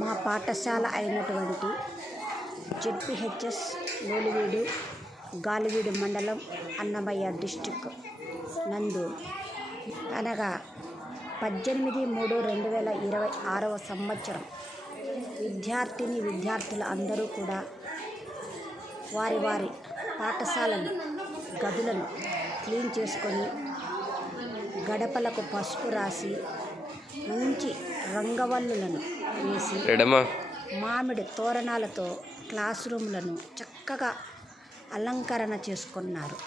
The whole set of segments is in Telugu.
మా పాఠశాల అయినటువంటి జెడ్పీహెచ్ఎస్ లోలివీడు గాలివీడు మండలం అన్నమయ్య డిస్టిక్ నందు అనగా 18/3/2026 సంవత్సరం విద్యార్థులు అందరూ కూడా వారి వారి పాఠశాలను గదులను క్లీన్ చేసుకొని గడపలకు పసుపు రాసి మంచి రంగవల్లులను వేసి మామిడి తోరణాలతో క్లాస్ రూమ్లను చక్కగా అలంకరణ చేసుకున్నారు.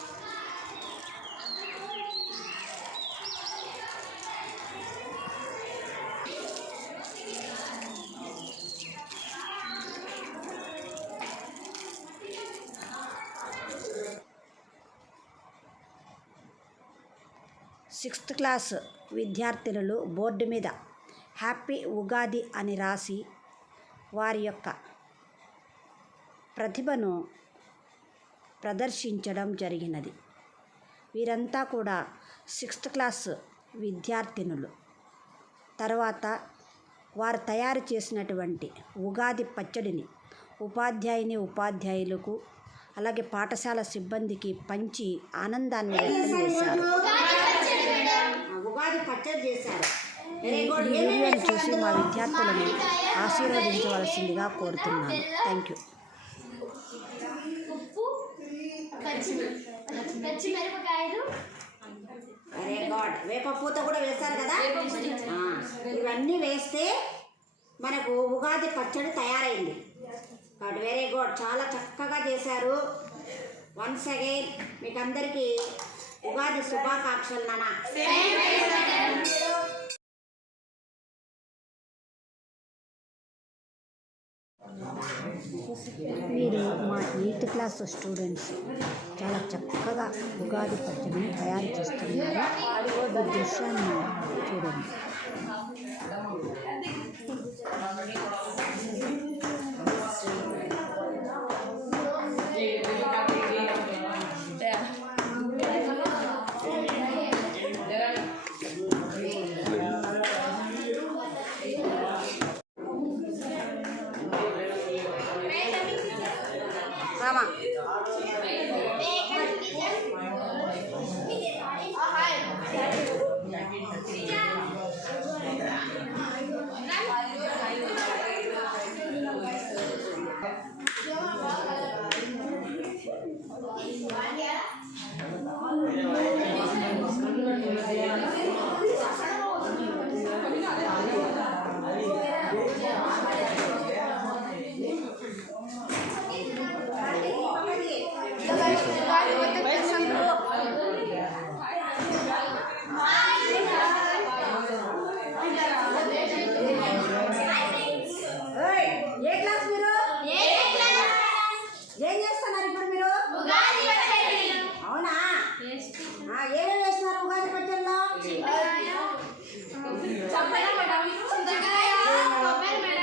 సిక్స్త్ క్లాస్ విద్యార్థినులు బోర్డు మీద హ్యాపీ ఉగాది అని రాసి వారి యొక్క ప్రతిభను ప్రదర్శించడం జరిగినది. వీరంతా కూడా సిక్స్త్ క్లాస్ విద్యార్థినులు. తర్వాత వారు తయారు చేసినటువంటి ఉగాది పచ్చడిని ఉపాధ్యాయులకు అలాగే పాఠశాల సిబ్బందికి పంచి ఆనందాన్ని వ్యక్తం చేశారు. ఉగాది పచ్చడి చేశారు. ఈ వీడియోని చూసి మా విద్యార్థులను ఆశీర్వదించవలసిందిగా కోరుతున్నాను. Thank you. Very good. వేప పూత కూడా వేశారు కదా. ఇవన్నీ వేస్తే మనకు ఉగాది పచ్చడి తయారైంది. బట్ వెరీ గుడ్, చాలా చక్కగా చేశారు. వన్స్ అగైన్ మీకు అందరికీ ఉగాది శుభాకాంక్షలు నాన్న. మీరు మా 8th క్లాస్ స్టూడెంట్స్ చాలా చక్కగా ఉగాది పచ్చడిని తయారు చేస్తున్నారు. ఈ దృశ్యాన్ని చూడండి.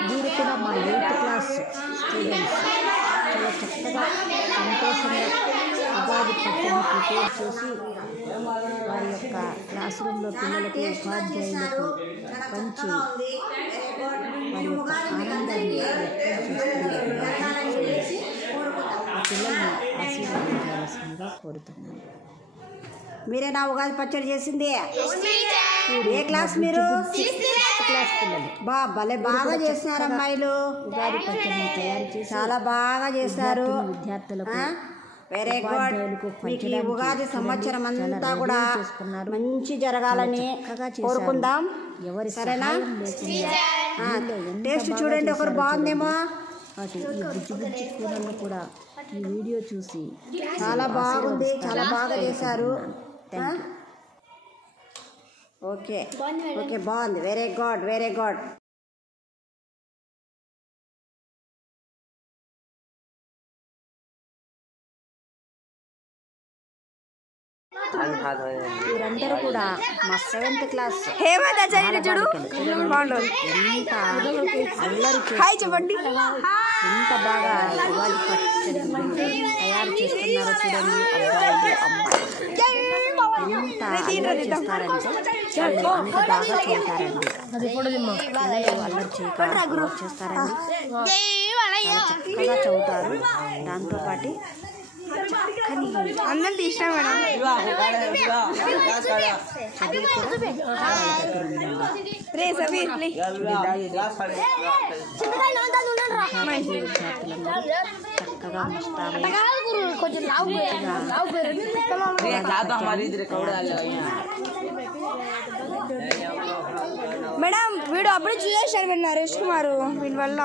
మీరు కూడా మా 8th క్లాస్ స్టూడెంట్స్ చాలా చక్కగా సంతోషంగా ఉగాది పచ్చడిని ప్రిపేర్ చేసి వారి యొక్క క్లాస్ రూమ్లో పిల్లలకు ఉపాధ్యాయులకు పంచి వారి యొక్క ఆనందాన్ని వ్యక్తం చేస్తున్నారు. ఆ పిల్లల్ని ఆశీర్వదించవలసిందిగా కోరుతున్నాను. మీరేనా ఉగాది పచ్చడి చేసింది? ఏ క్లాస్ మీరు? 6th క్లాస్ పిల్లలు. భలే బాగా చేసినారు అమ్మాయిలు. ఉగాది పచ్చడిని తయారు చేసి చాలా బాగా చేశారు. విద్యార్థులకు వెరీ గుడ్. మీకు ఈ ఉగాది సంవత్సరం అంతా కూడా మంచి జరగాలని కోరుకుందాం. సరేనా? టేస్ట్ చూడండి, ఒకరు బాగుందేమో. ఈ బుజ్జి కూరలు కూడా ఈ వీడియో చూసి చాలా బాగుంది, చాలా బాగా చేశారు. ఓకే ఓకే, బాగుంది. Very good, very good. వీరందరూ కూడా మా 7th క్లాస్ ఎంత అల్లరి ఎంత బాగా ఉగాది పచ్చడి తయారు చేస్తున్నారో చూడండి. అబ్బాయిలు అమ్మాయి ఎంత అల్లరి చేస్తారంటే వాళ్ళు అంత బాగా తింటారండి. పిల్లలు అల్లరి చేయకుండా చేస్తారండి. చాలా చక్కగా చదువుతారు. దాంతోపాటు చక్కని అందరం తీసినా మేడం. చక్కగా మేడం వీడు అప్పుడే చూసేసాడు నరేష్ కుమార్ వీడి వల్ల.